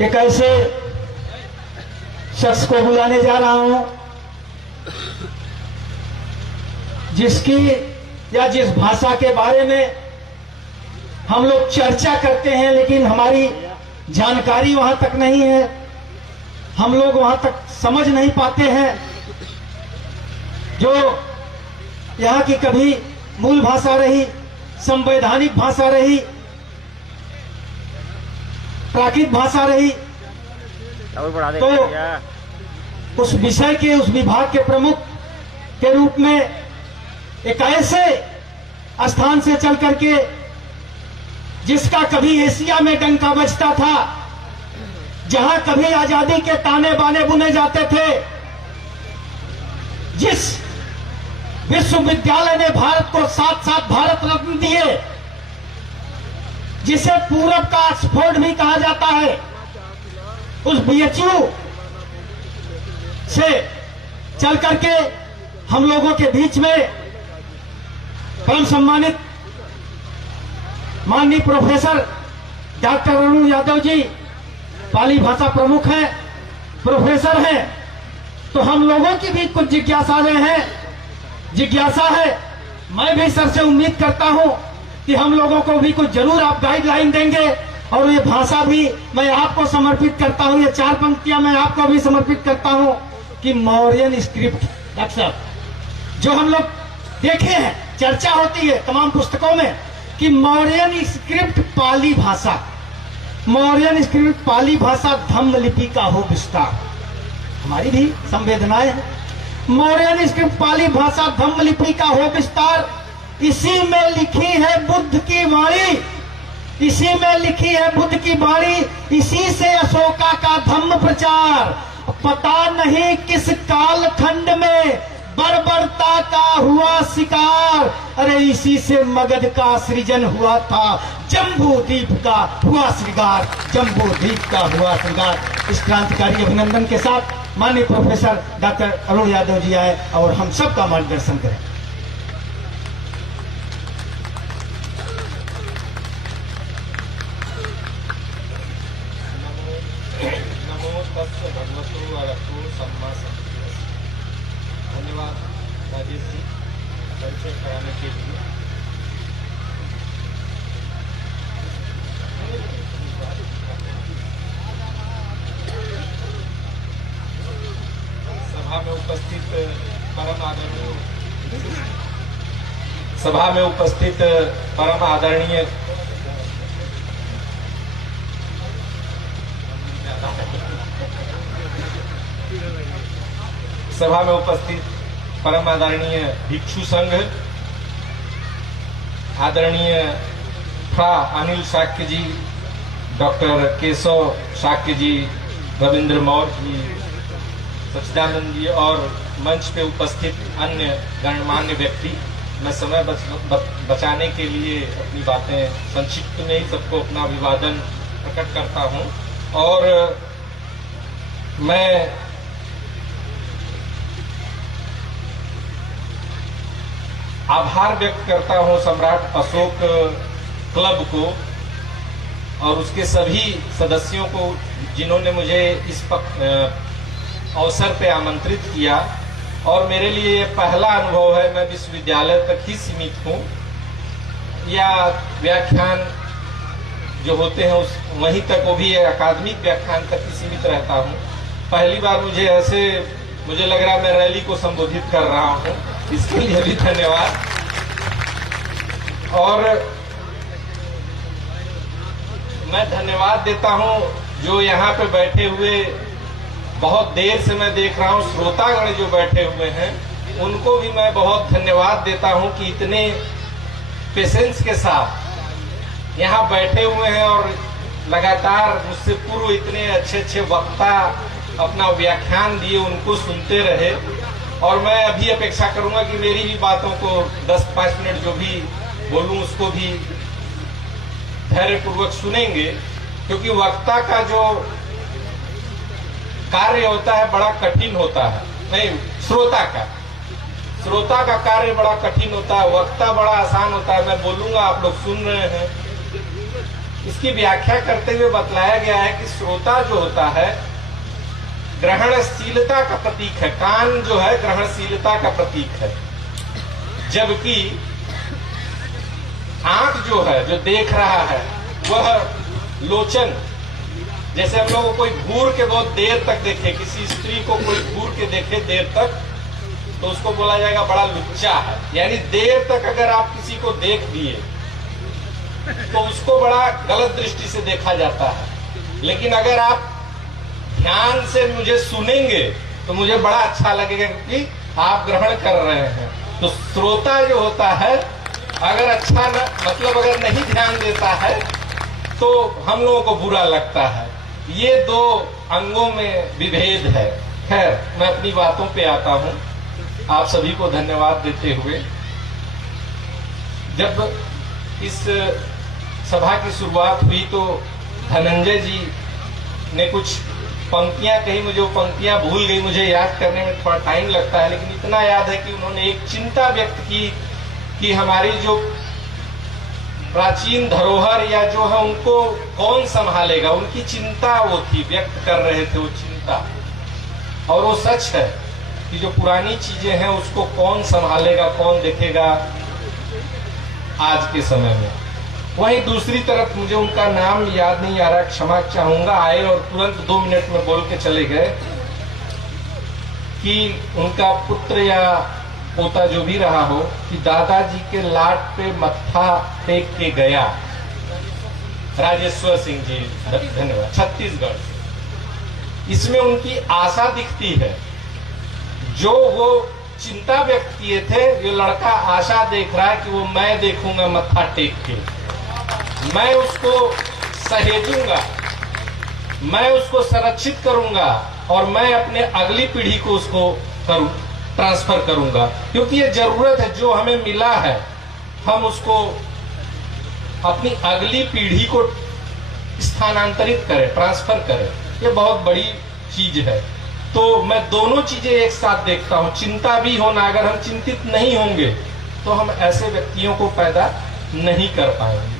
एक ऐसे शख्स को बुलाने जा रहा हूं जिसकी या जिस भाषा के बारे में हम लोग चर्चा करते हैं लेकिन हमारी जानकारी वहां तक नहीं है, हम लोग वहां तक समझ नहीं पाते हैं। जो यहाँ की कभी मूल भाषा रही, संवैधानिक भाषा रही, प्राकृत भाषा रही, तो उस विषय के, उस विभाग के प्रमुख के रूप में एक ऐसे स्थान से चल करके जिसका कभी एशिया में डंका बजता था, जहां कभी आजादी के ताने बाने बुने जाते थे, जिस विश्वविद्यालय ने भारत को 7-7 भारत रत्न दिए, जिसे पूरब का ऑक्सफोर्ड भी कहा जाता है, उस बीएचयू से चल करके हम लोगों के बीच में परम सम्मानित माननीय प्रोफेसर डॉक्टर अरुण यादव जी पाली भाषा प्रमुख हैं, प्रोफेसर हैं, तो हम लोगों की भी कुछ जिज्ञासा है। मैं भी सर से उम्मीद करता हूं कि हम लोगों को भी कुछ जरूर आप गाइडलाइन देंगे, और ये भाषा भी मैं आपको समर्पित करता हूं, ये 4 पंक्तियां मैं आपको भी समर्पित करता हूं कि मौर्यन स्क्रिप्ट, डॉक्टर साहब, जो हम लोग देखे हैं, चर्चा होती है तमाम पुस्तकों में कि मौर्यन स्क्रिप्ट पाली भाषा, मौर्यन स्क्रिप्ट पाली भाषा धम्म लिपि का हो विस्तार, हमारी भी संवेदनाएं हैं। मौर्यन स्क्रिप्ट पाली भाषा धम्म लिपि का हो विस्तार, इसी में लिखी है बुद्ध की वाणी, इसी में लिखी है बुद्ध की वाणी, इसी से अशोका का धम्म प्रचार, पता नहीं किस कालखंड में बर्बरता का हुआ शिकार, अरे इसी से मगध का सृजन हुआ था, जम्बू द्वीप का हुआ श्रृंगार, जम्बू द्वीप का हुआ श्रृंगार। इस क्रांतिकारी अभिनंदन के साथ माननीय प्रोफेसर डॉक्टर अरुण यादव जी आए और हम सबका मार्गदर्शन करें। धन्यवाद राजेश जी परिचय कराने के लिए। सभा में उपस्थित परम आदरणीय सभा में उपस्थित परम आदरणीय भिक्षु संघ, आदरणीय फ्रा अनिल शाक्य जी, डॉक्टर केशव शाक्य जी, रविंद्र मौर्य जी, सच्चिदानंद जी और मंच पे उपस्थित अन्य गणमान्य व्यक्ति, मैं समय बचाने के लिए अपनी बातें संक्षिप्त में ही सबको अपना अभिवादन प्रकट करता हूं। और मैं आभार व्यक्त करता हूं सम्राट अशोक क्लब को और उसके सभी सदस्यों को जिन्होंने मुझे इस अवसर पे आमंत्रित किया। और मेरे लिए ये पहला अनुभव है, मैं विश्वविद्यालय तक ही सीमित हूँ या व्याख्यान जो होते हैं उस वहीं तक, वो भी अकादमिक व्याख्यान तक ही सीमित रहता हूँ। पहली बार मुझे लग रहा है मैं रैली को संबोधित कर रहा हूँ, इसके लिए भी धन्यवाद। और मैं धन्यवाद देता हूँ जो यहाँ पे बैठे हुए, बहुत देर से मैं देख रहा हूँ श्रोतागण जो बैठे हुए हैं, उनको भी मैं बहुत धन्यवाद देता हूँ कि इतने पेशेंस के साथ यहाँ बैठे हुए हैं और लगातार मुझसे पूर्व इतने अच्छे वक्ता अपना व्याख्यान दिए, उनको सुनते रहे। और मैं अभी अपेक्षा करूंगा कि मेरी भी बातों को 10-5 मिनट जो भी बोलूं उसको भी धैर्यपूर्वक सुनेंगे, क्योंकि वक्ता का जो कार्य होता है बड़ा कठिन होता है। नहीं, श्रोता का कार्य बड़ा कठिन होता है, वक्ता बड़ा आसान होता है। मैं बोलूंगा, आप लोग सुन रहे हैं, इसकी व्याख्या करते हुए बतलाया गया है कि श्रोता जो होता है ग्रहणशीलता का प्रतीक है। कान जो है ग्रहणशीलता का प्रतीक है, जबकि आंख जो है, जो देख रहा है, वह लोचन, जैसे हम लोग को कोई घूर के बहुत देर तक देखे, किसी स्त्री को कोई घूर के देखे देर तक, तो उसको बोला जाएगा बड़ा लुच्चा है। यानी देर तक अगर आप किसी को देख दिए तो उसको बड़ा गलत दृष्टि से देखा जाता है। लेकिन अगर आप ध्यान से मुझे सुनेंगे तो मुझे बड़ा अच्छा लगेगा, क्योंकि आप ग्रहण कर रहे हैं। तो श्रोता जो होता है, अगर अच्छा न, मतलब अगर नहीं ध्यान देता है तो हम लोगों को बुरा लगता है। ये दो अंगों में विभेद है। खैर, मैं अपनी बातों पे आता हूं, आप सभी को धन्यवाद देते हुए। जब इस सभा की शुरुआत हुई तो धनंजय जी ने कुछ पंक्तियां कही, मुझे वो पंक्तियां भूल गई, मुझे याद करने में थोड़ा टाइम लगता है, लेकिन इतना याद है कि उन्होंने एक चिंता व्यक्त की कि हमारी जो प्राचीन धरोहर या जो है उनको कौन संभालेगा। उनकी चिंता वो थी, व्यक्त कर रहे थे वो चिंता, और वो सच है कि जो पुरानी चीजें हैं उसको कौन संभालेगा, कौन देखेगा आज के समय में। वहीं दूसरी तरफ मुझे उनका नाम याद नहीं आ रहा, क्षमा चाहूंगा, आए और तुरंत 2 मिनट में बोल के चले गए कि उनका पुत्र या पोता जो भी रहा हो, कि दादाजी के लाट पे मत्था टेक के गया। राजेश्वर सिंह जी, धन्यवाद, छत्तीसगढ़। इसमें उनकी आशा दिखती है। जो वो चिंता व्यक्त किए थे, ये लड़का आशा देख रहा है कि वो मैं देखूंगा मत्था टेक के, मैं उसको सहेजूंगा, मैं उसको संरक्षित करूंगा और मैं अपने अगली पीढ़ी को उसको ट्रांसफर करूंगा, क्योंकि ये जरूरत है। जो हमें मिला है हम उसको अपनी अगली पीढ़ी को स्थानांतरित करें, ट्रांसफर करें। ये बहुत बड़ी चीज है। तो मैं दोनों चीजें एक साथ देखता हूं, चिंता भी होना। अगर हम चिंतित नहीं होंगे तो हम ऐसे व्यक्तियों को पैदा नहीं कर पाएंगे।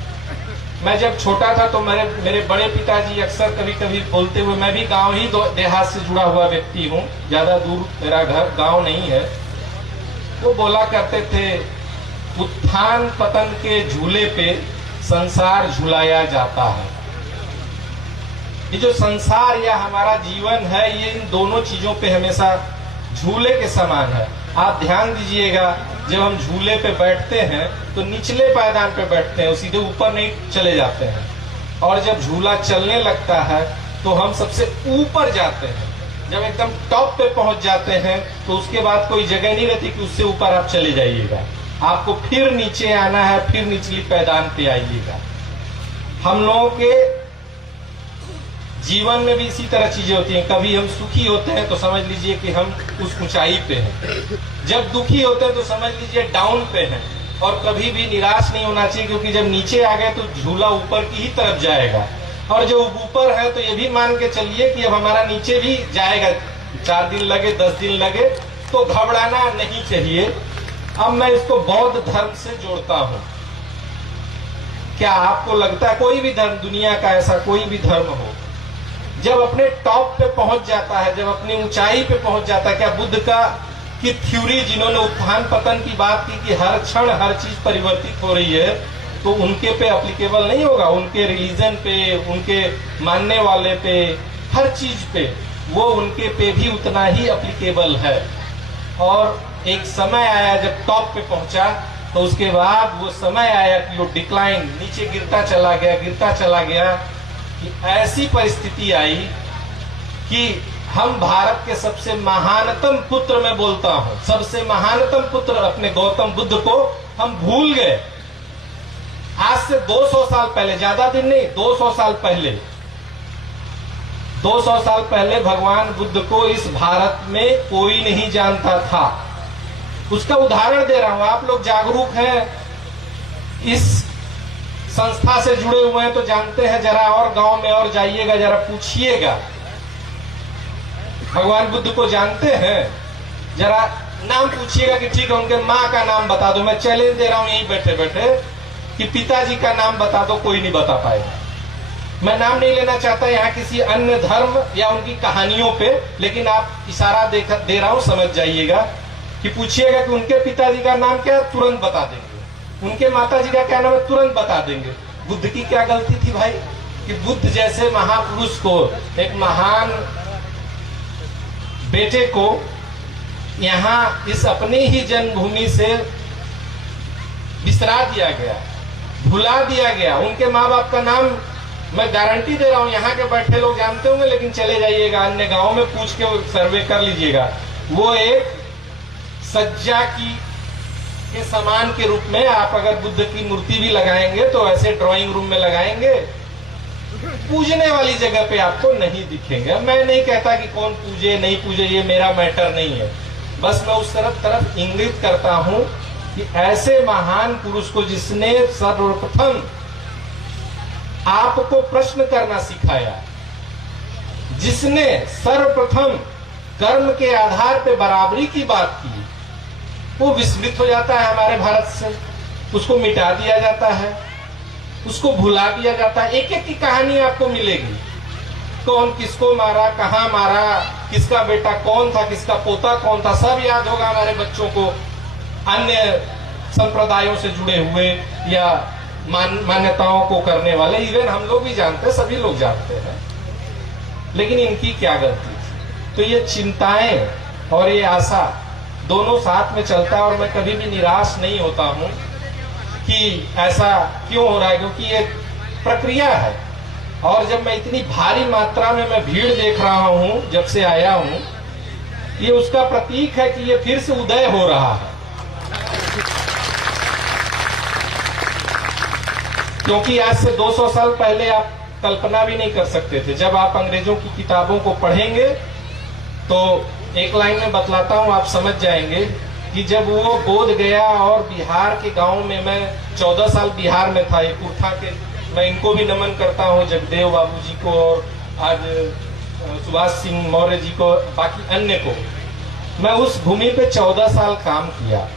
मैं जब छोटा था तो मेरे बड़े पिताजी अक्सर कभी कभी बोलते हुए, मैं भी गांव ही देहात से जुड़ा हुआ व्यक्ति हूँ, ज्यादा दूर मेरा घर गांव नहीं है, वो बोला करते थे, उत्थान पतन के झूले पे संसार झुलाया जाता है। ये जो संसार या हमारा जीवन है, ये इन दोनों चीजों पे हमेशा झूले के समान है। आप ध्यान दीजिएगा, जब हम झूले पे बैठते हैं तो निचले पायदान पे बैठते हैं, सीधे ऊपर नहीं चले जाते हैं। और जब झूला चलने लगता है तो हम सबसे ऊपर जाते हैं। जब एकदम टॉप पे पहुंच जाते हैं तो उसके बाद कोई जगह नहीं रहती कि उससे ऊपर आप चले जाइएगा। आपको फिर नीचे आना है, फिर निचली पायदान पे आइएगा। हम लोगों के जीवन में भी इसी तरह चीजें होती हैं। कभी हम सुखी होते हैं तो समझ लीजिए कि हम उस ऊंचाई पे हैं, जब दुखी होते हैं तो समझ लीजिए डाउन पे हैं। और कभी भी निराश नहीं होना चाहिए, क्योंकि जब नीचे आ गए तो झूला ऊपर की ही तरफ जाएगा। और जो ऊपर है तो ये भी मान के चलिए कि अब हमारा नीचे भी जाएगा, 4 दिन लगे 10 दिन लगे, तो घबराना नहीं चाहिए। अब मैं इसको बौद्ध धर्म से जोड़ता हूं। क्या आपको लगता है कोई भी धर्म, दुनिया का ऐसा कोई भी धर्म हो, जब अपने टॉप पे पहुंच जाता है, जब अपनी ऊंचाई पे पहुंच जाता है, क्या बुद्ध की थ्योरी, जिन्होंने उत्थान पतन की बात की कि हर क्षण हर चीज परिवर्तित हो रही है, तो उनके पे एप्लीकेबल नहीं होगा? उनके रिलीजन पे, उनके मानने वाले पे, हर चीज पे वो उनके पे भी उतना ही एप्लीकेबल है। और एक समय आया जब टॉप पे पहुंचा, तो उसके बाद वो समय आया कि वो डिक्लाइन, नीचे गिरता चला गया कि ऐसी परिस्थिति आई कि हम भारत के सबसे महानतम पुत्र, मैं बोलता हूं सबसे महानतम पुत्र अपने गौतम बुद्ध को हम भूल गए। आज से 200 साल पहले, ज्यादा दिन नहीं, 200 साल पहले, 200 साल पहले भगवान बुद्ध को इस भारत में कोई नहीं जानता था। उसका उदाहरण दे रहा हूं। आप लोग जागरूक हैं, इस संस्था से जुड़े हुए हैं तो जानते हैं। जरा और गांव में और जाइएगा, जरा पूछिएगा, भगवान बुद्ध को जानते हैं? जरा नाम पूछिएगा कि ठीक है उनके माँ का नाम बता दो। मैं चैलेंज दे रहा हूं यहीं बैठे बैठे कि पिताजी का नाम बता दो, कोई नहीं बता पाएगा। मैं नाम नहीं लेना चाहता यहाँ किसी अन्य धर्म या उनकी कहानियों पे, लेकिन आप इशारा दे रहा हूं, समझ जाइएगा कि पूछिएगा कि उनके पिताजी का नाम क्या है, तुरंत बता देंगे। उनके माताजी का क्या नाम है, तुरंत बता देंगे। बुद्ध की क्या गलती थी भाई कि बुद्ध जैसे महापुरुष को, एक महान बेटे को यहाँ इस अपनी ही जन्मभूमि से बिसरा दिया गया, भुला दिया गया। उनके माँ बाप का नाम मैं गारंटी दे रहा हूं यहाँ के बैठे लोग जानते होंगे, लेकिन चले जाइएगा अन्य गांव में पूछ के सर्वे कर लीजिएगा। वो एक सज्जा के समान के रूप में, आप अगर बुद्ध की मूर्ति भी लगाएंगे तो ऐसे ड्राइंग रूम में लगाएंगे, पूजने वाली जगह पे आपको नहीं दिखेंगे। मैं नहीं कहता कि कौन पूजे नहीं पूजे, ये मेरा मैटर नहीं है। बस मैं उस तरफ इंगित करता हूं कि ऐसे महान पुरुष को, जिसने सर्वप्रथम आपको प्रश्न करना सिखाया, जिसने सर्वप्रथम कर्म के आधार पे बराबरी की बात की, वो विस्मृत हो जाता है हमारे भारत से। उसको मिटा दिया जाता है, उसको भुला दिया जाता है। एक एक की कहानी आपको मिलेगी, कौन किसको मारा, कहां मारा, किसका बेटा कौन था, किसका पोता कौन था, सब याद होगा हमारे बच्चों को। अन्य संप्रदायों से जुड़े हुए या मान्यताओं को करने वाले, इवन हम लोग भी जानते हैं, सभी लोग जानते हैं, लेकिन इनकी क्या गलती थी। तो ये चिंताएं और ये आशा दोनों साथ में चलता है, और मैं कभी भी निराश नहीं होता हूं कि ऐसा क्यों हो रहा है, क्योंकि ये प्रक्रिया है। और जब मैं इतनी भारी मात्रा में मैं भीड़ देख रहा हूं जब से आया हूं, ये उसका प्रतीक है कि ये फिर से उदय हो रहा है। क्योंकि आज से 200 साल पहले आप कल्पना भी नहीं कर सकते थे। जब आप अंग्रेजों की किताबों को पढ़ेंगे तो एक लाइन में बतलाता हूं, आप समझ जाएंगे कि जब वो बोध गया और बिहार के गांव में, मैं 14 साल बिहार में था, कुर्था के, मैं इनको भी नमन करता हूं, जगदेव बाबू जी को और आज सुभाष सिंह मौर्य जी को, बाकी अन्य को। मैं उस भूमि पे 14 साल काम किया।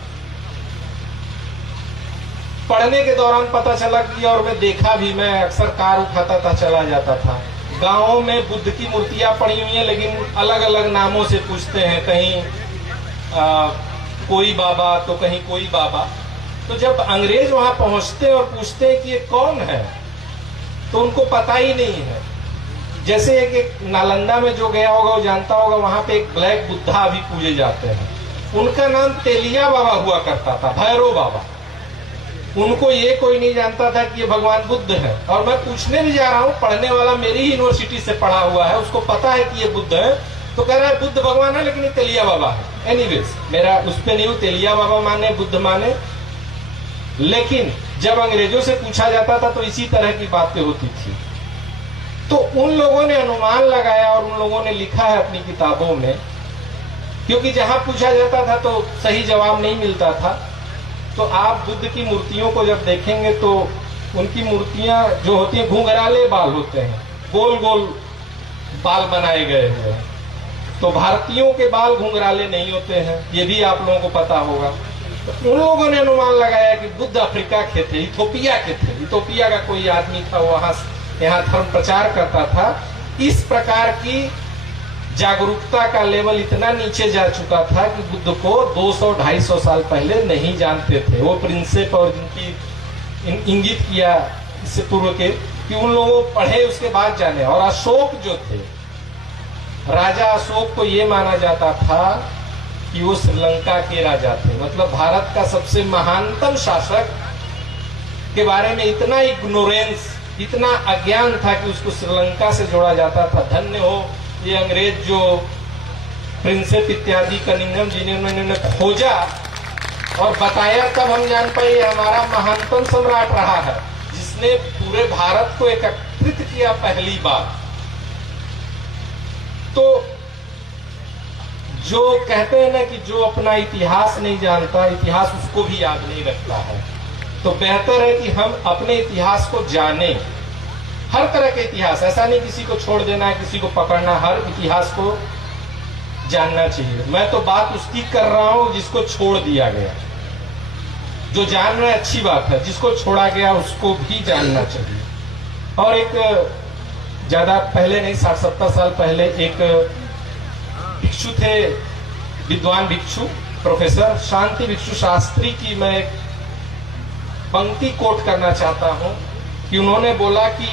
पढ़ने के दौरान पता चला कि, और मैं देखा भी, मैं अक्सर कार उठाता था, चला जाता था, गांवों में बुद्ध की मूर्तियां पड़ी हुई हैं, लेकिन अलग अलग नामों से पूछते हैं, कहीं कोई बाबा तो कहीं कोई बाबा। तो जब अंग्रेज वहां पहुंचते हैं और पूछते हैं कि ये कौन है, तो उनको पता ही नहीं है। जैसे एक नालंदा में जो गया होगा वो जानता होगा, वहां पे एक ब्लैक बुद्धा अभी पूजे जाते हैं, उनका नाम तेलिया बाबा हुआ करता था, भैरव बाबा। उनको ये कोई नहीं जानता था कि ये भगवान बुद्ध है। और मैं पूछने भी जा रहा हूँ, पढ़ने वाला मेरी यूनिवर्सिटी से पढ़ा हुआ है, उसको पता है कि ये बुद्ध है, तो कह रहा है बुद्ध भगवान है लेकिन ये तेलिया बाबा है। एनीवेज, मेरा उस पे नहीं, तेलिया बाबा माने, बुद्ध माने। लेकिन जब अंग्रेजों से पूछा जाता था तो इसी तरह की बातें होती थी। तो उन लोगों ने अनुमान लगाया और उन लोगों ने लिखा है अपनी किताबों में, क्योंकि जहां पूछा जाता था तो सही जवाब नहीं मिलता था। तो आप बुद्ध की मूर्तियों को जब देखेंगे तो उनकी मूर्तियां जो होती हैं, घुंघराले बाल होते हैं, गोल गोल बाल बनाए गए हुए हैं। तो भारतीयों के बाल घुंघराले नहीं होते हैं, ये भी आप लोगों को पता होगा। तो उन लोगों ने अनुमान लगाया कि बुद्ध अफ्रीका के थे, इथोपिया के थे, इथोपिया का कोई आदमी था, वहां यहाँ धर्म प्रचार करता था। इस प्रकार की जागरूकता का लेवल इतना नीचे जा चुका था कि बुद्ध को 200-250 साल पहले नहीं जानते थे। वो प्रिंसेप और जिनकी इंगित किया इससे पूर्व के, कि उन लोगों पढ़े उसके बाद जाने। और अशोक जो थे, राजा अशोक को ये माना जाता था कि वो श्रीलंका के राजा थे, मतलब भारत का सबसे महानतम शासक के बारे में इतना इग्नोरेंस, इतना अज्ञान था कि उसको श्रीलंका से जोड़ा जाता था। धन्य हो ये अंग्रेज जो प्रिंसेप इत्यादि कनिंघम जिन्होंने खोजा और बताया, तब हम जान पाए हमारा महानतम सम्राट रहा है, जिसने पूरे भारत को एकत्रित किया पहली बार। तो जो कहते हैं ना कि जो अपना इतिहास नहीं जानता, इतिहास उसको भी याद नहीं रखता है। तो बेहतर है कि हम अपने इतिहास को जानें, हर तरह के इतिहास, ऐसा नहीं किसी को छोड़ देना है, किसी को पकड़ना, हर इतिहास को जानना चाहिए। मैं तो बात उसकी कर रहा हूं जिसको छोड़ दिया गया। जो जान रहा है अच्छी बात है, जिसको छोड़ा गया उसको भी जानना चाहिए। और एक ज्यादा पहले नहीं, 60-70 साल पहले एक भिक्षु थे, विद्वान भिक्षु, प्रोफेसर शांति भिक्षु शास्त्री की मैं एक पंक्ति कोट करना चाहता हूं कि उन्होंने बोला कि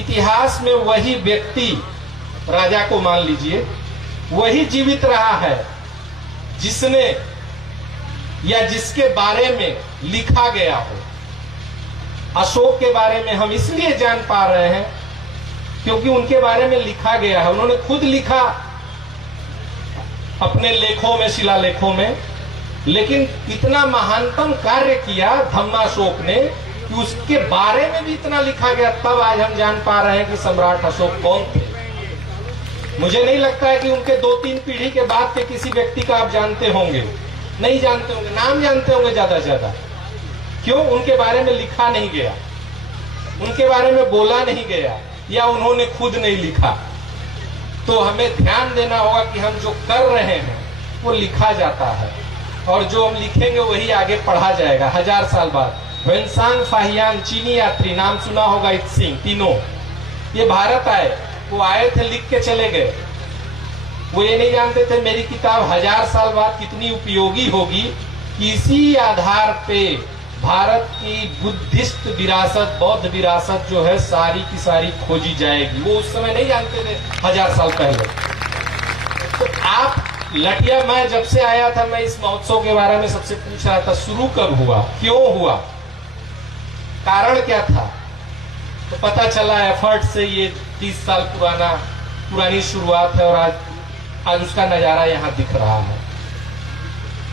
इतिहास में वही व्यक्ति, राजा को मान लीजिए, वही जीवित रहा है जिसने या जिसके बारे में लिखा गया हो। अशोक के बारे में हम इसलिए जान पा रहे हैं क्योंकि उनके बारे में लिखा गया है। उन्होंने खुद लिखा अपने लेखों में, शिलालेखों में, लेकिन इतना महानतम कार्य किया धम्माशोक ने कि उसके बारे में भी इतना लिखा गया। तब आज हम जान पा रहे हैं कि सम्राट अशोक कौन थे। मुझे नहीं लगता है कि उनके 2-3 पीढ़ी के बाद के किसी व्यक्ति का आप जानते होंगे, नहीं जानते होंगे, नाम जानते होंगे ज्यादा से ज्यादा। क्यों? उनके बारे में लिखा नहीं गया, उनके बारे में बोला नहीं गया, या उन्होंने खुद नहीं लिखा। तो हमें ध्यान देना होगा कि हम जो कर रहे हैं वो लिखा जाता है, और जो हम लिखेंगे वही आगे पढ़ा जाएगा 1000 साल बाद। वेनसांग फाहियान, चीनी यात्री, नाम सुना होगा, इत सिंह, तीनों ये भारत आए। वो आए थे, लिख के चले गए। वो ये नहीं जानते थे मेरी किताब 1000 साल बाद कितनी उपयोगी होगी, कि इसी आधार पे भारत की बुद्धिस्ट विरासत, बौद्ध विरासत जो है सारी की सारी खोजी जाएगी। वो उस समय नहीं जानते थे 1000 साल पहले। तो आप लटिया, मैं जब से आया था मैं इस महोत्सव के बारे में सबसे पूछ रहा था, शुरू कब हुआ, क्यों हुआ, कारण क्या था। तो पता चला एफर्ट से ये 30 साल पुरानी शुरुआत है, और आज उसका नजारा यहाँ दिख रहा है।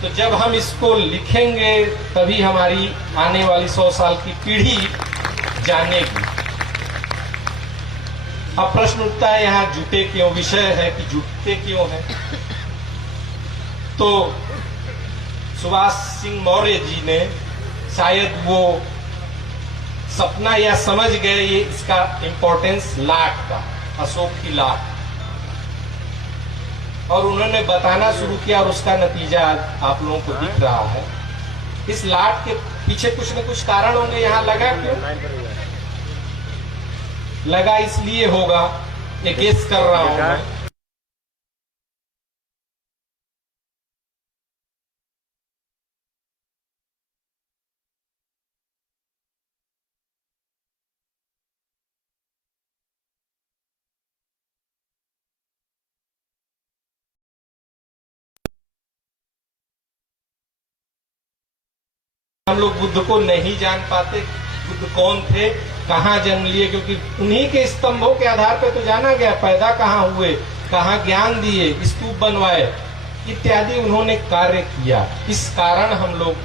तो जब हम इसको लिखेंगे तभी हमारी आने वाली 100 साल की पीढ़ी जानेगी। अब प्रश्न उठता है यहाँ जुटे क्यों, विषय है कि जुटते क्यों है। तो सुभाष सिंह मौर्य जी ने शायद वो सपना या समझ गए ये इसका इंपॉर्टेंस लाट का, अशोक की लाट, और उन्होंने बताना शुरू किया, और उसका नतीजा आप लोगों को दिख रहा है। इस लाट के पीछे कुछ न कुछ कारण होंगे। यहाँ लगा क्यों लगा, इसलिए होगा, ये गेस कर रहा हूं मैं। हम लोग बुद्ध को नहीं जान पाते, बुद्ध कौन थे, कहाँ जन्म लिए, क्योंकि उन्हीं के स्तंभों के आधार पर तो जाना गया, पैदा कहाँ हुए, कहाँ ज्ञान दिए, स्तूप बनवाए, इत्यादि उन्होंने कार्य किया। इस कारण हम लोग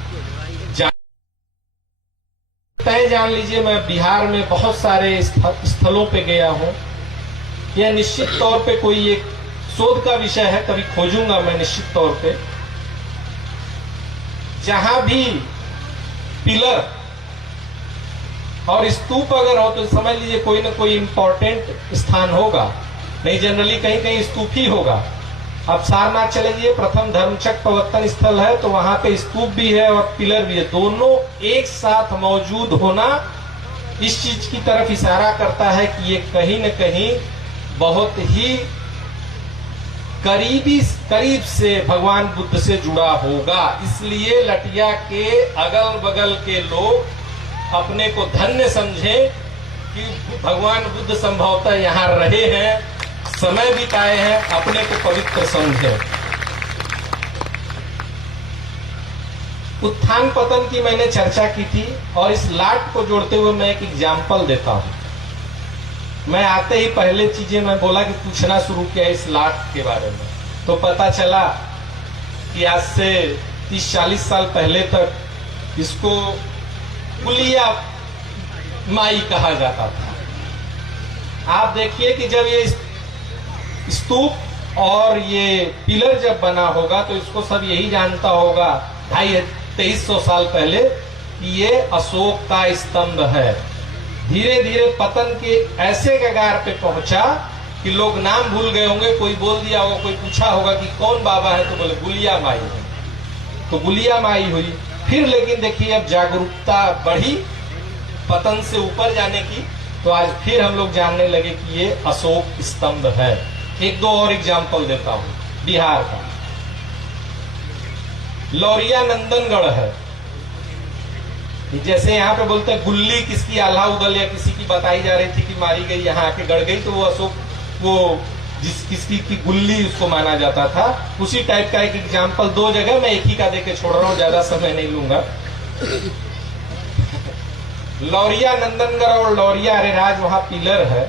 जान लीजिए, मैं बिहार में बहुत सारे स्थलों पे गया हूँ। यह निश्चित तौर पे कोई एक शोध का विषय है, कभी खोजूंगा मैं निश्चित तौर पे। जहां भी पिलर और स्तूप अगर हो तो समझ लीजिए कोई ना कोई इंपॉर्टेंट स्थान होगा, नहीं जनरली कहीं कहीं स्तूप ही होगा। अब सारनाथ चले जाइए, प्रथम धर्मचक्र प्रवर्तन स्थल है, तो वहां पे स्तूप भी है और पिलर भी है। दोनों एक साथ मौजूद होना इस चीज की तरफ इशारा करता है कि ये कहीं न कहीं बहुत ही करीब से भगवान बुद्ध से जुड़ा होगा। इसलिए लटिया के अगल बगल के लोग अपने को धन्य समझें कि भगवान बुद्ध संभवतः यहाँ रहे हैं, समय बिताए हैं, अपने को पवित्र समझें। उत्थान पतन की मैंने चर्चा की थी, और इस लाट को जोड़ते हुए मैं एक एग्जाम्पल देता हूं। मैं आते ही पहले चीजें मैं बोला कि पूछना शुरू किया इस लाट के बारे में, तो पता चला कि आज से 30-40 साल पहले तक इसको गुलिया माई कहा जाता था। आप देखिए कि जब ये स्तूप और ये पिलर जब बना होगा तो इसको सब यही जानता होगा 2300 साल पहले कि ये अशोक का स्तंभ है। धीरे धीरे पतन के ऐसे कगार पे पहुंचा कि लोग नाम भूल गए होंगे, कोई बोल दिया होगा, कोई पूछा होगा कि कौन बाबा है, तो बोले गुलिया माई है, तो गुलिया माई हुई। फिर लेकिन देखिए अब जागरूकता बढ़ी पतन से ऊपर जाने की, तो आज फिर हम लोग जानने लगे कि ये अशोक स्तंभ है। एक दो और एग्जाम्पल देता हूं बिहार का। लौरिया नंदनगढ़ है, जैसे यहाँ पे बोलते हैं गुल्ली किसकी आल्हा उदल या किसी की बताई जा रही थी कि मारी गई, यहाँ आके गड़ गई, तो वो अशोक वो किसकी की गुल्ली उसको माना जाता था। उसी टाइप का एक एग्जाम्पल दो जगह मैं एक ही का देके छोड़ रहा हूँ, ज्यादा समय नहीं लूंगा। लौरिया नंदनगढ़ और लौरिया अरेराज वहां पिलर है,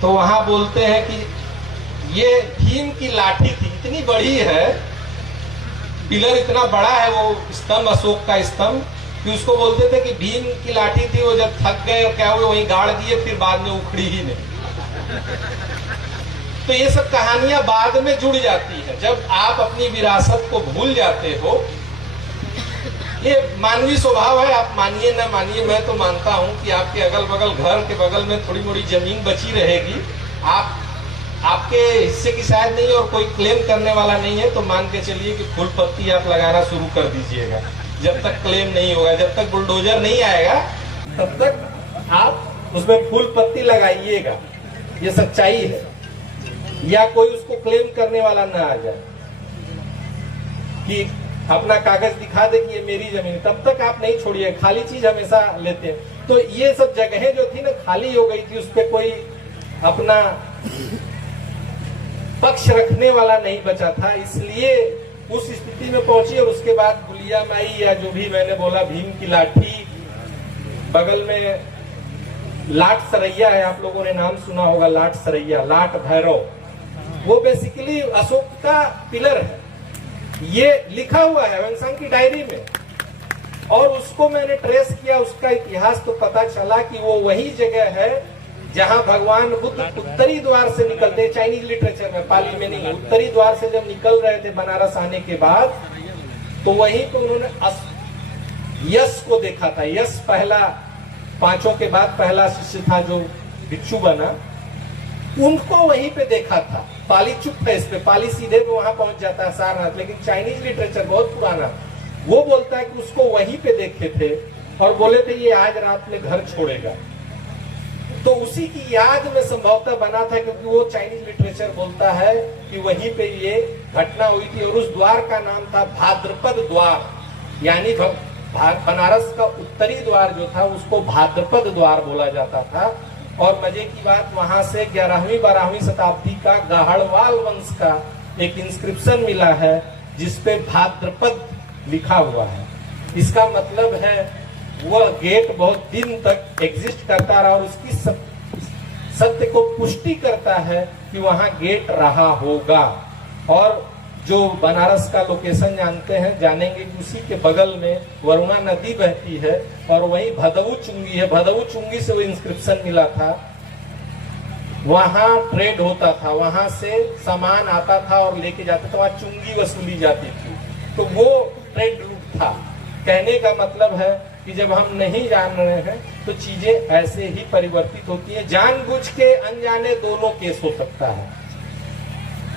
तो वहां बोलते हैं कि ये भीम की लाठी थी, इतनी बड़ी है, पिलर इतना बड़ा है वो स्तंभ, अशोक का स्तंभ, कि उसको बोलते थे कि भीम की लाठी थी, वो जब थक गए और क्या हुए वहीं गाड़ दिए, फिर बाद में उखड़ी ही नहीं। तो ये सब कहानियां बाद में जुड़ जाती है जब आप अपनी विरासत को भूल जाते हो। ये मानवीय स्वभाव है, आप मानिए ना मानिए, मैं तो मानता हूं कि आपके अगल बगल घर के बगल में थोड़ी मोड़ी जमीन बची रहेगी, आपके हिस्से की शायद नहीं है और कोई क्लेम करने वाला नहीं है, तो मान के चलिए कि फूल पत्ती आप लगाना शुरू कर दीजिएगा। जब तक क्लेम नहीं होगा, जब तक बुलडोजर नहीं आएगा, तब तक आप उसमें फूल पत्ती लगाइएगा, ये सच्चाई है। या कोई उसको क्लेम करने वाला ना आ जाए कि अपना कागज दिखा दे कि ये मेरी जमीन, तब तक आप नहीं छोड़िए, खाली चीज हमेशा लेते हैं। तो ये सब जगहें जो थी ना खाली हो गई थी, उस पर कोई अपना पक्ष रखने वाला नहीं बचा था, इसलिए उस स्थिति में पहुंची। और उसके बाद गुलिया माई या जो भी मैंने बोला, भीम की लाठी, बगल में लाट सरैया है, आप लोगों ने नाम सुना होगा, लाट सरैया, लाट भैरव, वो बेसिकली अशोक का पिलर है। ये लिखा हुआ है वंशांग की डायरी में, और उसको मैंने ट्रेस किया, उसका इतिहास, तो पता चला कि वो वही जगह है जहां भगवान बुद्ध उत्तरी द्वार से निकलते, चाइनीज लिटरेचर में, पाली में नहीं, उत्तरी द्वार से जब निकल रहे थे बनारस आने के बाद, तो वहीं पे उन्होंने यश को देखा था। यश पहला, पांचों के बाद पहला शिष्य था जो भिक्षु बना, उनको वहीं पे देखा था। पाली चुप है इस पे, पाली सीधे पे वहां पहुंच जाता है सारनाथ, लेकिन चाइनीज लिटरेचर बहुत पुराना, वो बोलता है कि उसको वहीं पे देखे थे और बोले थे ये आज रात में घर छोड़ेगा। तो उसी की याद में संभवतः बना था, क्योंकि वो चाइनीज लिटरेचर बोलता है कि वहीं पे ये घटना हुई थी। और उस द्वार का नाम था भाद्रपद द्वार, यानी बनारस का उत्तरी द्वार जो था उसको भाद्रपद द्वार बोला जाता था। और मजे की बात, वहां से 11वीं 12वीं शताब्दी का गाहड़वाल वंश का एक इंस्क्रिप्शन मिला है जिसपे भाद्रपद लिखा हुआ है। इसका मतलब है वह गेट बहुत दिन तक एग्जिस्ट करता रहा, और उसकी सत्य को पुष्टि करता है कि वहां गेट रहा होगा। और जो बनारस का लोकेशन जानते हैं, जानेंगे कि उसी के बगल में वरुणा नदी बहती है, और वहीं भदऊ चुंगी है, भदऊ चुंगी से वो इंस्क्रिप्शन मिला था। वहां ट्रेड होता था, वहां से सामान आता था और लेके जाता था, वहां चुंगी वसूली जाती थी, तो वो ट्रेड रूट था। कहने का मतलब है कि जब हम नहीं जान रहे हैं तो चीजें ऐसे ही परिवर्तित होती है, जानबूझ के अनजाने दोनों केस हो सकता है।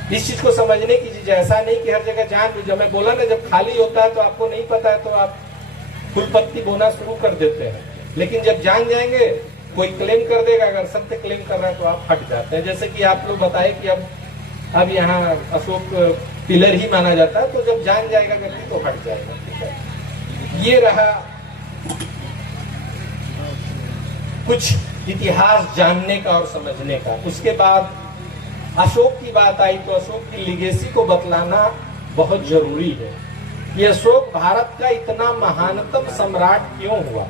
इस चीज को समझने की चीज, ऐसा नहीं कि हर जगह जान, जब मैं बोला ना, जब खाली होता है तो आपको नहीं पता है तो आप फूल पत्ती बोना शुरू कर देते हैं, लेकिन जब जान जाएंगे कोई क्लेम कर देगा, अगर सत्य क्लेम कर रहा है तो आप हट जाते हैं। जैसे कि आप लोग बताए कि अब यहाँ अशोक पिलर ही माना जाता है, तो जब जान जाएगा व्यक्ति तो हट जाएगा। ठीक है, ये रहा कुछ इतिहास जानने का और समझने का। उसके बाद अशोक की बात आई तो अशोक की लिगेसी को बतलाना बहुत जरूरी है कि अशोक भारत का इतना महानतम सम्राट क्यों हुआ।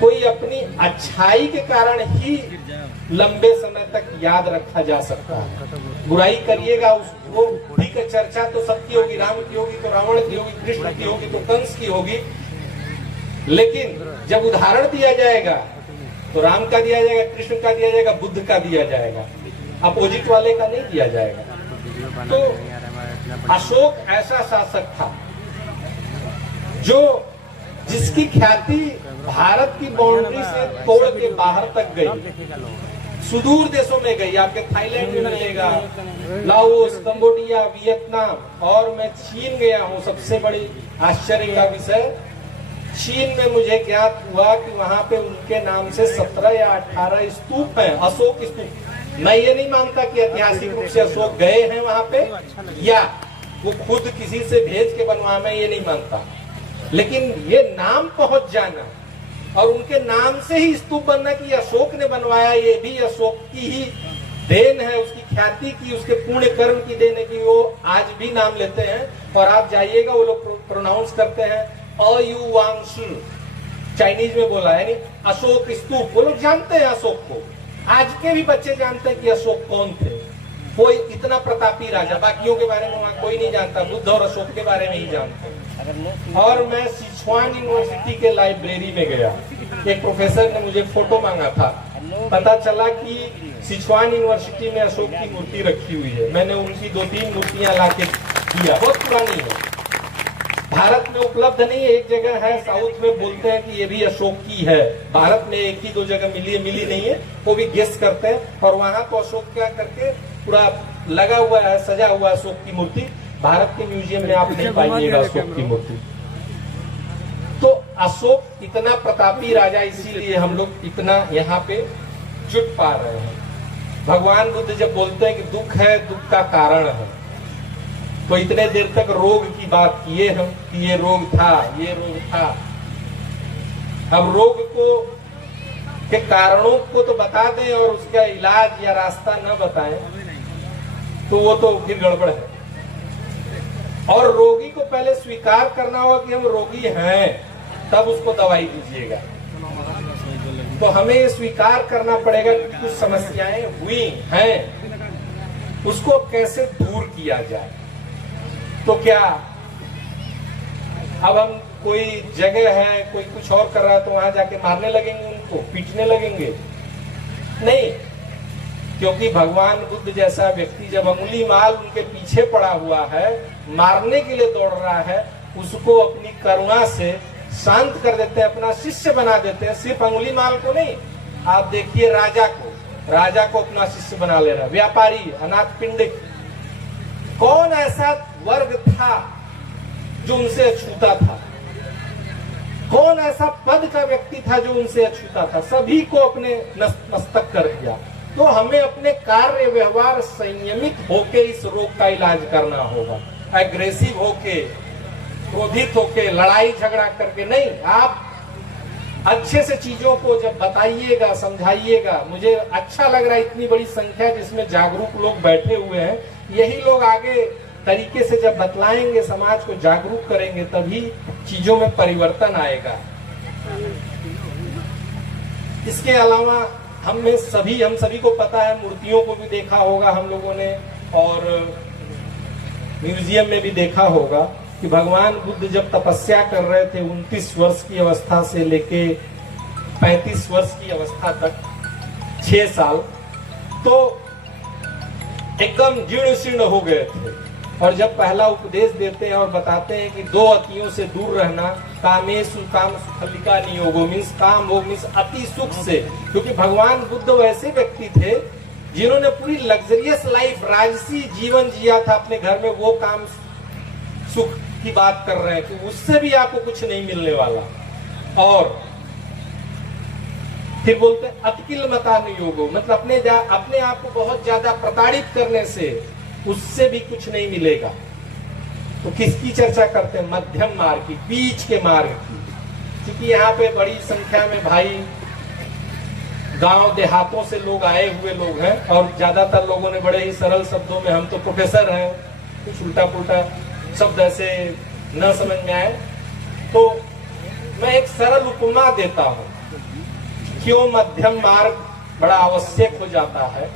कोई अपनी अच्छाई के कारण ही लंबे समय तक याद रखा जा सकता है। बुराई करिएगा उसको, ठीक है, चर्चा तो सबकी होगी, राम की होगी तो रावण की होगी, कृष्ण की होगी तो कंस की होगी, लेकिन जब उदाहरण दिया जाएगा तो राम का दिया जाएगा, कृष्ण का दिया जाएगा, बुद्ध का दिया जाएगा, अपोजिट वाले का नहीं दिया जाएगा। तो अशोक ऐसा शासक था जो जिसकी ख्याति भारत की बाउंड्री से तोड़ के बाहर तक गई, सुदूर देशों में गई। आपके थाईलैंड में मिलेगा, लाओस, कंबोडिया, वियतनाम, और मैं चीन गया हूं। सबसे बड़ी आश्चर्य का विषय चीन में मुझे ज्ञात हुआ कि वहां पे उनके नाम से 17 या 18 स्तूप हैं, अशोक स्तूप। मैं ये नहीं मानता कि ऐतिहासिक रूप से अशोक गए हैं वहां पे या वो खुद किसी से भेज के बनवाए, मैं ये नहीं मानता, लेकिन ये नाम पहुंच जाना और उनके नाम से ही स्तूप बनना कि अशोक ने बनवाया, ये भी अशोक की ही देन है, उसकी ख्याति की, उसके पुण्य कर्म की देन है कि वो आज भी नाम लेते हैं। और आप जाइएगा वो लोग प्रोनाउंस करते हैं अयुवांशु, चाइनीज में बोला है, यानी अशोक स्तूप। वो लोग जानते हैं अशोक को, आज के भी बच्चे जानते हैं कि अशोक कौन थे, कोई इतना प्रतापी राजा, बाकियों के बारे में वहां कोई नहीं जानता, बुद्ध और अशोक के बारे में ही जानते। और मैं सिचुआन यूनिवर्सिटी के लाइब्रेरी में गया, एक प्रोफेसर ने मुझे फोटो मांगा था, पता चला कि सिचुआन यूनिवर्सिटी में अशोक की मूर्ति रखी हुई है। मैंने उनकी 2-3 मूर्तियां लाके दिया, बहुत पुरानी है, भारत में उपलब्ध नहीं है, एक जगह है साउथ में, बोलते हैं कि ये भी अशोक की है, भारत में 1 ही 2 जगह मिली है, मिली नहीं है, वो भी गेस करते हैं। और वहां तो अशोक क्या करके पूरा लगा हुआ है, सजा हुआ है अशोक की मूर्ति, भारत के म्यूजियम में आप नहीं पाइएगा अशोक की मूर्ति। तो अशोक इतना प्रतापी राजा, इसीलिए हम लोग इतना यहाँ पे जुट पा रहे हैं। भगवान बुद्ध जब बोलते हैं कि दुख है, दुख का कारण है, तो इतने देर तक रोग की बात किए हम कि ये रोग था, ये रोग था। अब रोग को के कारणों को तो बता दें और उसका इलाज या रास्ता न बताएं तो वो तो फिर गड़बड़ है। और रोगी को पहले स्वीकार करना होगा कि हम रोगी हैं, तब उसको दवाई दीजिएगा। तो हमें ये स्वीकार करना पड़ेगा कि कुछ समस्याएं हुई हैं, उसको कैसे दूर किया जाए। तो क्या अब हम कोई जगह है, कोई कुछ और कर रहा है तो वहां जाके मारने लगेंगे, उनको पीटने लगेंगे? नहीं, क्योंकि भगवान बुद्ध जैसा व्यक्ति जब अंगुली माल उनके पीछे पड़ा हुआ है, मारने के लिए दौड़ रहा है, उसको अपनी करुणा से शांत कर देते हैं, अपना शिष्य बना देते हैं। सिर्फ अंगुली माल को नहीं, आप देखिए राजा को अपना शिष्य बना ले रहा, व्यापारी, अनाथ पिंडिक, कौन ऐसा वर्ग था जो उनसे अछूता था? कौन ऐसा पद का व्यक्ति था जो उनसे अछूता था? सभी को अपने मस्तक कर दिया। तो हमें अपने कार्य व्यवहार संयमित होके इस रोग का इलाज करना होगा, एग्रेसिव होके, क्रोधित होके, लड़ाई झगड़ा करके नहीं। आप अच्छे से चीजों को जब बताइएगा, समझाइएगा। मुझे अच्छा लग रहा है इतनी बड़ी संख्या जिसमें जागरूक लोग बैठे हुए हैं। यही लोग आगे तरीके से जब बतलाएंगे, समाज को जागरूक करेंगे, तभी चीजों में परिवर्तन आएगा। इसके अलावा हम सभी को पता है, मूर्तियों को भी देखा होगा हम लोगों ने, और म्यूजियम में भी देखा होगा कि भगवान बुद्ध जब तपस्या कर रहे थे 29 वर्ष की अवस्था से लेके 35 वर्ष की अवस्था तक, 6 साल, तो एकदम जीर्ण शीर्ण हो गए थे। और जब पहला उपदेश देते हैं और बताते हैं कि 2 अतियों से दूर रहना, कामेषु काम सुखलिका नियोगो, मीन्स काम भोग मीन्स अति सुख से, क्योंकि भगवान बुद्ध वैसे व्यक्ति थे जिन्होंने पूरी लग्जरियस लाइफ, राजसी जीवन जिया था अपने घर में। वो काम सुख की बात कर रहे हैं कि उससे भी आपको कुछ नहीं मिलने वाला। और फिर बोलते हैं अतिकिल मतानुयोगो, मतलब अपने आप को बहुत ज्यादा प्रताड़ित करने से उससे भी कुछ नहीं मिलेगा। तो किसकी चर्चा करते हैं? मध्यम मार्ग की, बीच के मार्ग की। क्योंकि यहाँ पे बड़ी संख्या में भाई गांव देहातों से लोग आए हुए लोग हैं, और ज्यादातर लोगों ने बड़े ही सरल शब्दों में, हम तो प्रोफेसर हैं, कुछ उल्टा पुल्टा शब्द ऐसे न समझ में आए तो मैं एक सरल उपमा देता हूं। क्यों मध्यम मार्ग बड़ा आवश्यक हो जाता है,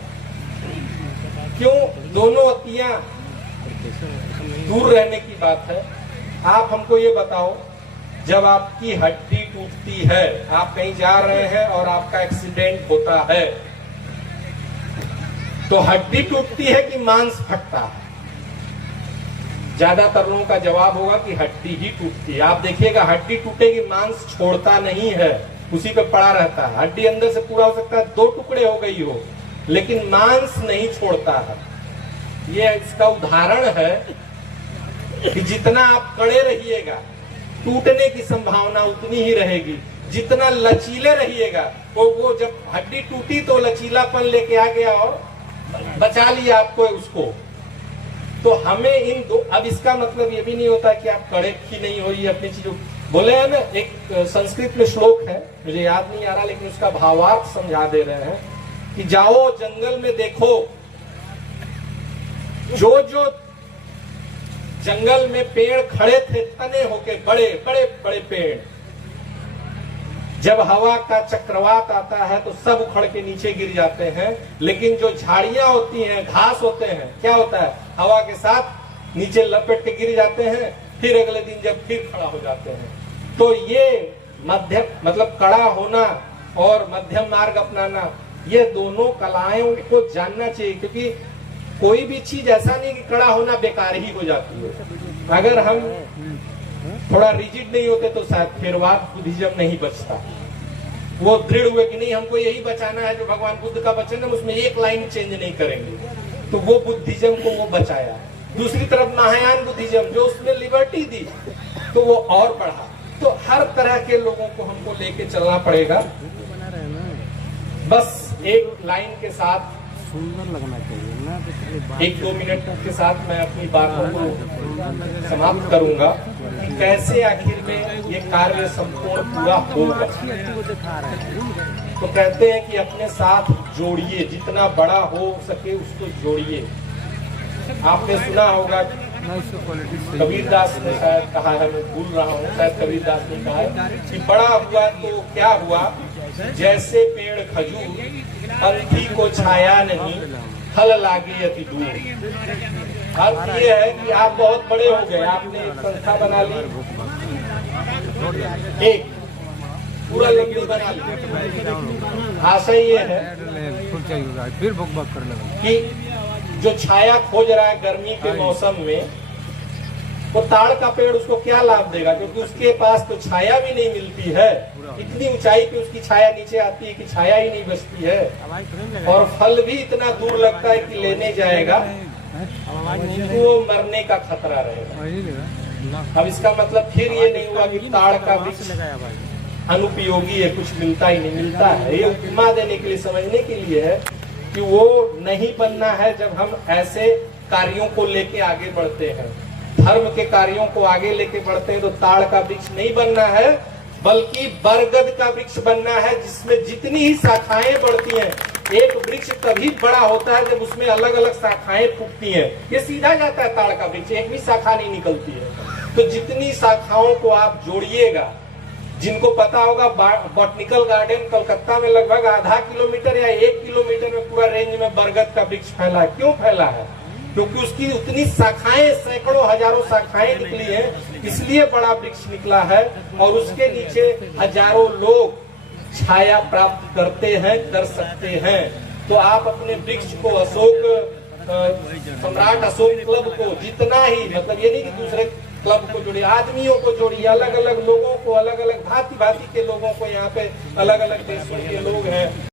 क्यों दोनों अतियां दूर रहने की बात है। आप हमको ये बताओ, जब आपकी हड्डी टूटती है, आप कहीं जा रहे हैं और आपका एक्सीडेंट होता है, तो हड्डी टूटती है कि मांस फटता है? ज्यादातर लोगों का जवाब होगा कि हड्डी ही टूटती है। आप देखिएगा हड्डी टूटेगी, मांस छोड़ता नहीं है, उसी पे पड़ा रहता है। हड्डी अंदर से पूरा हो सकता है 2 टुकड़े हो गई हो, लेकिन मांस नहीं छोड़ता है। ये इसका उदाहरण है कि जितना आप कड़े रहिएगा, टूटने की संभावना उतनी ही रहेगी। जितना लचीले रहिएगा, वो जब हड्डी टूटी तो लचीलापन लेके आ गया और बचा लिया आपको उसको। तो हमें इन दो, अब इसका मतलब ये भी नहीं होता कि आप कड़े ही नहीं हो, ये अपनी चीजों बोले हैं ना। एक संस्कृत में श्लोक है, मुझे याद नहीं आ रहा, लेकिन उसका भावार्थ समझा दे रहे हैं कि जाओ जंगल में देखो, जो जो जंगल में पेड़ खड़े थे तने होके, बड़े बड़े बड़े पेड़, जब हवा का चक्रवात आता है तो सब उखड़ के नीचे गिर जाते हैं। लेकिन जो झाड़ियां होती हैं, घास होते हैं, क्या होता है, हवा के साथ नीचे लपेट के गिर जाते हैं, फिर अगले दिन जब फिर खड़ा हो जाते हैं। तो ये मध्यम मतलब कड़ा होना और मध्यम मार्ग अपनाना, ये दोनों कलाओं को जानना चाहिए। क्योंकि कोई भी चीज ऐसा नहीं कि कड़ा होना बेकार ही हो जाती है। अगर हम थोड़ा रिजिड नहीं होते तो शायद थेरवाद बुद्धिज्म नहीं बचता। वो दृढ़ हुए कि नहीं हमको यही बचाना है, जो भगवान बुद्ध का वचन है उसमें एक लाइन चेंज नहीं करेंगे, तो वो बुद्धिज्म को वो बचाया। दूसरी तरफ महायान बुद्धिज्म जो उसमें लिबर्टी दी तो वो और बढ़ा। तो हर तरह के लोगों को हमको लेके चलना पड़ेगा। बस एक लाइन के साथ, सुंदर लगना चाहिए ना, 1-2 मिनट के साथ मैं अपनी बातों को समाप्त करूंगा कि कैसे आखिर में ये कार्य संपूर्ण पूरा होगा। तो कहते हैं कि अपने साथ जोड़िए, जितना बड़ा हो सके उसको जोड़िए। आपने सुना होगा कबीरदास ने शायद कहा है, मैं भूल रहा हूँ, शायद कबीरदास ने कहा है कि बड़ा हुआ तो क्या हुआ, जैसे पेड़ खजूर, पंथी को छाया नहीं, फल लागे अति दूर। अर्थ ये है कि आप बहुत बड़े हो गए, आपने एक संस्था बना ली, एक पूरा लंबी बना ली। आशय ये है फिर भुक कर लगा कि जो छाया खोज रहा है गर्मी के मौसम में, वो ताड़ का पेड़ उसको क्या लाभ देगा, क्योंकि उसके पास तो छाया भी नहीं मिलती है। इतनी ऊंचाई पे उसकी छाया नीचे आती है कि छाया ही नहीं बचती है, और फल भी इतना दूर लगता है कि लेने जाएगा तो वो मरने का खतरा रहेगा। अब इसका मतलब फिर ये नहीं हुआ कि ताड़ का वृक्ष अनुपयोगी है, कुछ मिलता ही नहीं, मिलता है। ये उपमा देने के लिए, समझने के लिए है कि वो नहीं बनना है जब हम ऐसे कार्यों को लेके आगे बढ़ते हैं, धर्म के कार्यों को आगे लेके बढ़ते हैं। तो ताड़ का वृक्ष नहीं बनना है, बल्कि बरगद का वृक्ष बनना है, जिसमें जितनी ही शाखाएं बढ़ती हैं। एक वृक्ष तभी बड़ा होता है जब उसमें अलग अलग शाखाएं फूटती हैं। ये सीधा जाता है ताड़ का वृक्ष, एक भी शाखा नहीं निकलती है। तो जितनी शाखाओं को आप जोड़िएगा, जिनको पता होगा बॉटनिकल गार्डन कलकत्ता में लगभग आधा किलोमीटर या 1 किलोमीटर में पूरा रेंज में बरगद का वृक्ष फैला है। क्यों फैला है? क्योंकि उसकी उतनी शाखाएं, सैकड़ों हजारों शाखाएं निकली हैं, इसलिए बड़ा वृक्ष निकला है। और उसके नीचे हजारों लोग छाया प्राप्त करते हैं, कर सकते हैं। तो आप अपने वृक्ष को, अशोक सम्राट अशोक क्लब को जितना ही, मतलब ये नहीं कि दूसरे क्लब को जोड़िए, आदमियों को जोड़िए, अलग अलग लोगों को, अलग अलग भांति भांति के लोगों को, यहाँ पे अलग अलग देशों के लोग हैं।